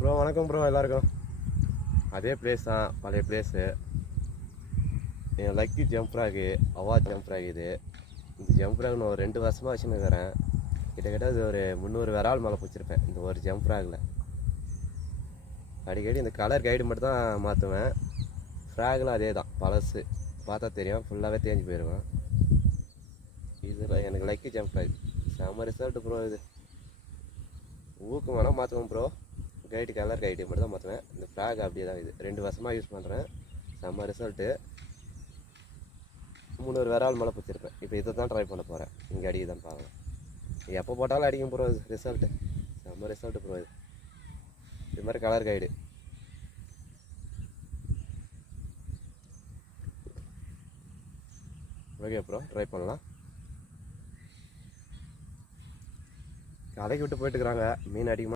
Bro வணக்கம் bro எல்லாருக்கும். அதே பிளேஸ் தான் பழைய பிளேஸு என் லக்கி ஜம்ப் அவா ஜம்ப் ஃப்ராக் இது. இந்த ஜம்ப் நான் ஒரு ரெண்டு வருஷமாக வச்சுன்னுக்கிறேன். கிட்டத்தட்ட அது ஒரு முந்நூறு விரால் மேலே பிடிச்சிருப்பேன் இந்த ஒரு ஜம்ப் ஃப்ராகில் அடிக்கடி இந்த கலர் கைடு மட்டும் தான் மாற்றுவேன் ஃப்ராகில் அதே தான் பழசு. பார்த்தா தெரியும் ஃபுல்லாகவே தேஞ்சு போயிடுவேன் இதில் எனக்கு லக்கி ஜம்ப் ஃப்ராக் செம்ம ரிசல்ட் ப்ரோ இது. ஊக்கு வேணால் மாற்றுவேன் ப்ரோ கைட்டு கலர் கைட்டு மட்டும் தான் மாற்றுவேன் இந்த ஃப்ளாக் அப்படியே தான் இது. ரெண்டு வருஷமாக யூஸ் பண்ணுறேன் செம்ம ரிசல்ட்டு முந்நூறு விரால் மேலே பிடிச்சிருப்பேன். இப்போ இதை தான் ட்ரை பண்ண போகிறேன் இங்கே அடிக்க தான் பார்க்கலாம் எப்போ போட்டாலும் அடிக்கும் ப்ரோ இது. ரிசல்ட்டு செம்ம ரிசல்ட்டு ப்ரோ இது. இது மாதிரி colour guide okay bro try பண்ணலாம். கதைக்கு விட்டு போயிட்டுருக்குறாங்க மீன் அடிக்குமா